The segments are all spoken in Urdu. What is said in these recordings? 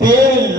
3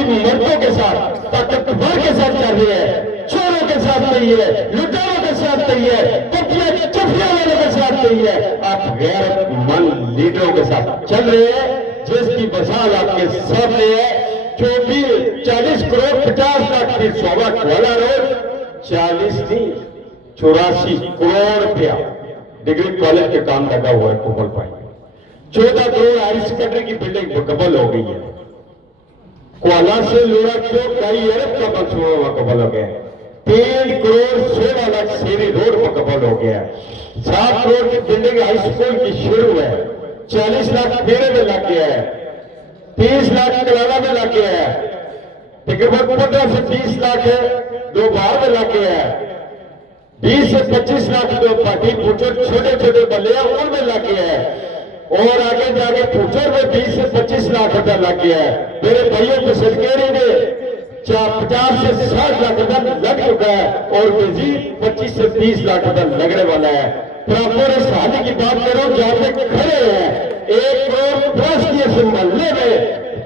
باغی مردوں کے ساتھ طاقتور کے ساتھ چل رہی ہے، چوروں کے ساتھ نہیں ہے، لٹاروں کے ساتھ نہیں ہے، کپیا چپیا والوں کے ساتھ نہیں ہے، آپ غیر مند لیڈروں کے ساتھ چل رہے ہیں، جس کی مثال آپ کے سامنے ہے، جو بھی 40 کروڑ 50 لاکھ کی صوبہ کوالا روڈ 40 نہیں 84 کروڑ روپیہ ڈگری کالج کے کام لگا ہوا ہے کومل پائی، 14 کروڑ ہائر سیکنڈری کی بلڈنگ مکمل ہو گئی ہے، کوالا سے لوڑا چوک 2.5 ارب کا منصوبہ مکمل ہو گیا ہے، 3 کروڑ 16 لاکھ سیری روڈ مکمل ہو گیا ہے، 7 کروڑ کی بلڈنگ ہائی سکول کی شروع ہے، 40 لاکھ پھیرے میں لگ گیا ہے، 30 لاکھ کلالہ میں لگ گیا ہے، تقریباً 15 سے 20 لاکھ دو بار میں لگ گیا ہے، 20 سے 25 لاکھ دو پاٹی پوچھر چھوٹے چھوٹے بلے ہیں ان میں لگ گیا ہے، اور آگے جا کے پوچھر میں 20 سے 25 لاکھ روپیہ لگ گیا ہے، میرے بھائیوں کو صدقے میں 50 سے 60 لاکھ روپیہ لگ چکا ہے، اور مزید 25 سے 30 لاکھ روپیہ لگنے والا ہے۔ پراپر اس حالی کی بات کروں جہاں پہ کھڑے ہیں 1 کروڑ پلس کی اس محلے میں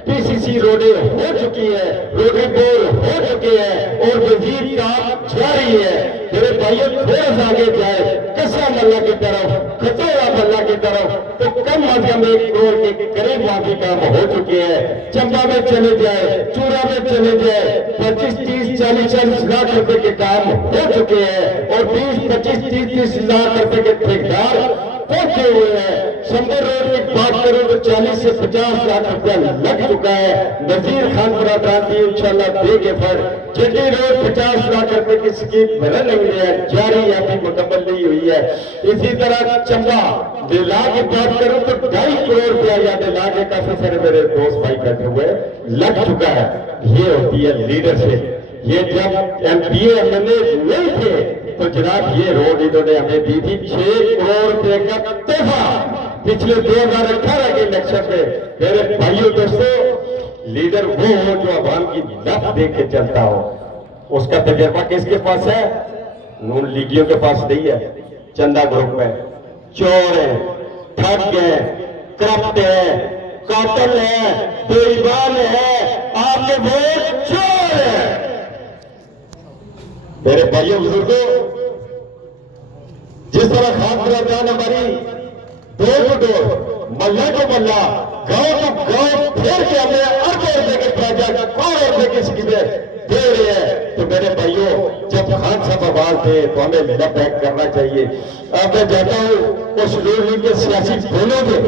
پی سی سی روڈیں ہو چکی ہے، روڈی بول ہو چکے ہیں، اور مزید کام جاری ہے۔ میرے بھائیوں تھوڑا سا آگے جائے کسا ملہ کی طرف، کھتوڑا ملہ کی طرف، تو کم از کم 1 کروڑ کے قریب وہاں بھی کام ہو چکے ہیں۔ چمبا میں چلے جائے، چورا میں چلے جائے، 25 30 40 لاکھ روپے کے کام ہو چکے ہیں، اور 20 25 30 لاکھ روپے کے ٹھیکیدار پہنچے ہوئے ہیں۔ شمبر روڈ کی بات کروں تو 40 سے 50 لاکھ روپیہ لگ چکا ہے۔ نذیر خان برادران بھی انشاءاللہ دے کے پھر جٹی روڈ 50 لاکھ روپے کی سکیم رننگ میں ہے، جاری ہے، ابھی مکمل نہیں ہوئی ہے۔ اسی طرح چمبا دلا کی بات کروں تو 2.5 کروڑ روپیہ یا دلا کے کافی سارے میرے دوست بھائی بیٹھے ہوئے لگ چکا ہے۔ یہ ہوتی ہے لیڈرشپ۔ یہ جب M P A M L A نہیں تھے تو جناب یہ روڈ انہوں نے ہمیں دی تھی 6 کروڑ روپے کا تحفہ پچھلے 2018 کے الیکشن میں۔ میرے بھائیوں دوستو، لیڈر وہ ہو جو عوام کی لت دیکھ کے چلتا ہو۔ اس کا تجربہ کس کے پاس ہے؟ نون لیگیوں کے پاس نہیں ہے، چندہ گروپ ہے، چور ہے، ٹھگ ہے، کرپٹ ہے، قاتل ہے، بے ایمان ہے، آپ کے ووٹ چور ہے۔ میرے بھائیوں بزرگوں، جس طرح خان برادران ہماری ڈور ٹو ڈور، محلہ کو محلہ، گاؤں کو گاؤں پھیر کے ہمیں اربوں روپے کے پروجیکٹ، کروڑوں روپے کی اسکیمیں دے رہے ہیں، تو میرے بھائیوں جب خان صاحب آواز دے تو ہمیں لب بیک کرنا چاہیے۔ اب میں جاتا ہوں اس نون لیگ کے سیاسی بولوں گے،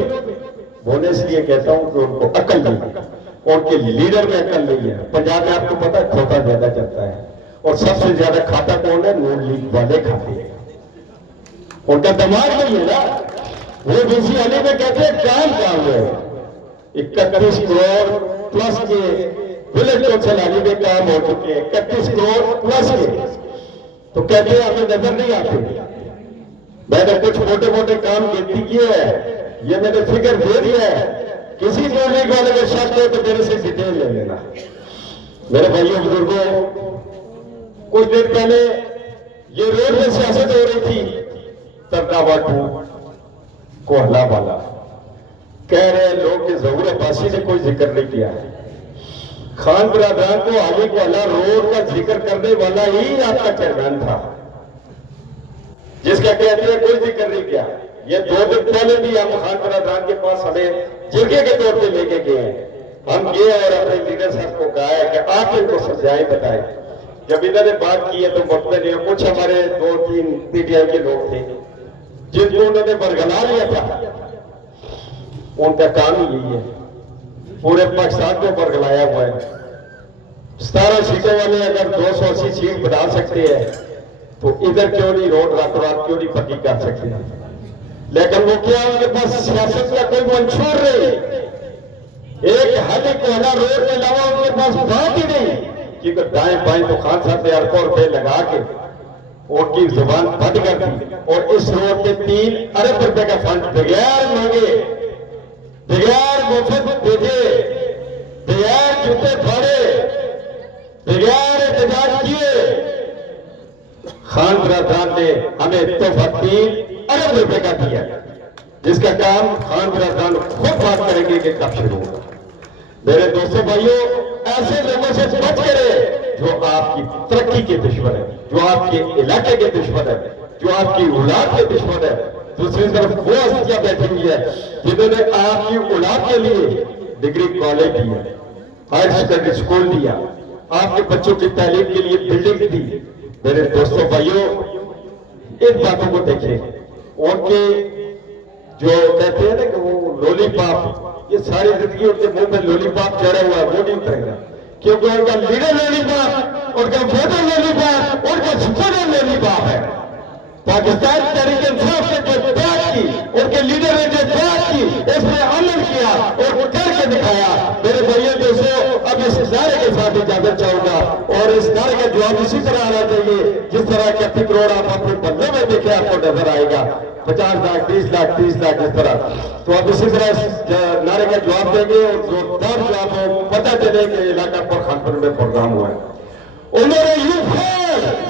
بولنے اس لیے کہتا ہوں کہ ان کو عقل نہیں ہے، ان کے لیڈر میں عقل نہیں ہے۔ پنجاب میں آپ کو پتا ہے کھوتا زیادہ چلتا ہے، اور سب سے زیادہ کھاتا کون ہے؟ نون لیگ والے کھاتے ہیں، ان کا دماغ نہیں ہے نا۔ وہ بیسی علی میں کہتے ہیں کام ہے، 31 کروڑ پلس کے ولیج کونسل علی میں کام ہو چکے ہیں، 31 کروڑ پلس کے، تو کہتے ہیں ہمیں نظر نہیں آتے۔ میں نے کچھ موٹے موٹے کام گنتی کیے ہیں، یہ میں نے فگر دے دیا ہے، کسی نون لیگ والے کو شک ہو تو میرے سے ڈیٹیل لے لینا۔ میرے بھائیوں بزرگوں، کچھ دیر پہلے یہ روڈ میں سیاست ہو رہی تھی، ترکاوا 2 کوہلا والا، کہہ رہے ہیں لوگ کہ ظہور عباسی نے کوئی ذکر نہیں کیا ہے۔ خان برادران کو علی کوہلا روڈ کا ذکر کرنے والا ہی آپ کا چیئرمین تھا، جس کا کہتے ہیں کوئی ذکر نہیں کیا۔ یہ 2 دن پہلے بھی ہم خان برادران کے پاس ہمیں جرگے کے طور پہ لے کے گئے ہیں، ہم گئے اور اپنے لیڈر صاحب کو کہا ہے کہ آپ ان کو سمجھائیں بتائیں۔ جب انہوں نے بات کی ہے تو مطمئن نہیں، کچھ ہمارے 2-3 پی ٹی آئی کے لوگ تھے جن کو انہوں نے برگلا لیا تھا، ان کا کام ہی یہی ہے، پورے پاکستان کو برگلایا ہوا ہے۔ 17 سیٹوں والے اگر 280 سیٹ بنا سکتے ہیں تو ادھر کیوں نہیں روڈ راتوں رات کیوں نہیں پکی کر سکتے ہیں؟ لیکن وہ کیا ان کے پاس سیاست کا کوئی منشور نہیں، ایک حل کوہلا روڈ کے علاوہ ان کے پاس بات ہی نہیں، کیونکہ دائیں بائیں تو خان صاحب نے اربوں روپے لگا کے ان کی زبان بند کر دی، اور اس روڈ کے 3 ارب روپے کا فنڈ بغیر مانگے، بغیر مفت بھیجے، بغیر جوتے پھاڑے، بغیر احتجاج کیے، خان برادران نے ہمیں تحفہ 3 ارب روپے کا دیا، جس کا کام خان برادران خود بات کریں گے کہ کب شروع ہوگا۔ میرے دوستوں بھائیوں، ایسے لوگوں سے بچ کے رہے جو آپ کی ترقی کے دشمن ہے، جو آپ کے علاقے کے دشمن ہے، جو آپ کی اولاد کے دشمن ہے۔ دوسری طرف وہ ہستیاں بیٹھی ہوئی ہے جنہوں نے آپ کی اولاد کے لیے ڈگری کالج دیا، ہائر سیکنڈری اسکول دیا، آپ کے بچوں کی تعلیم کے لیے بلڈنگ دی۔ میرے دوستوں بھائیوں، ان باتوں کو دیکھیں، ان کے جو کہتے ہیں نا کہ وہ لولی پاپ، یہ ساری زندگی ان کے منہ میں لولی پاپ چڑھا ہوا ہے، وہ نہیں اترے گا، کیونکہ ان کا لیڈر لولی پاپ، ان کا ووٹر لولی پاپ، ان کا سپورٹر لولی پاپ ہے۔ پاکستان تحریک انصاف نے جو بات کی، ان کے لیڈر نے جو بات کی، اس نے عمل کیا اور کر کے دکھایا۔ میرے بھائیوں دوستوں، اب اس نعرے کے ساتھ اجازت چاہوں گا، اور اس نعرے کا جواب اسی طرح آنا چاہیے جس طرح 31 کروڑ آپ اپنے بندوں میں دیکھیں آپ کو نظر آئے گا، 50 لاکھ 20 لاکھ 30 لاکھ اس طرح۔ تو اب اسی طرح اس نعرے کا جواب دیں گے اور زوردار جواب ہو، پتہ چلے کہ علاقہ پر خانپور میں پروگرام ہوا ہے۔ انہوں نے یوں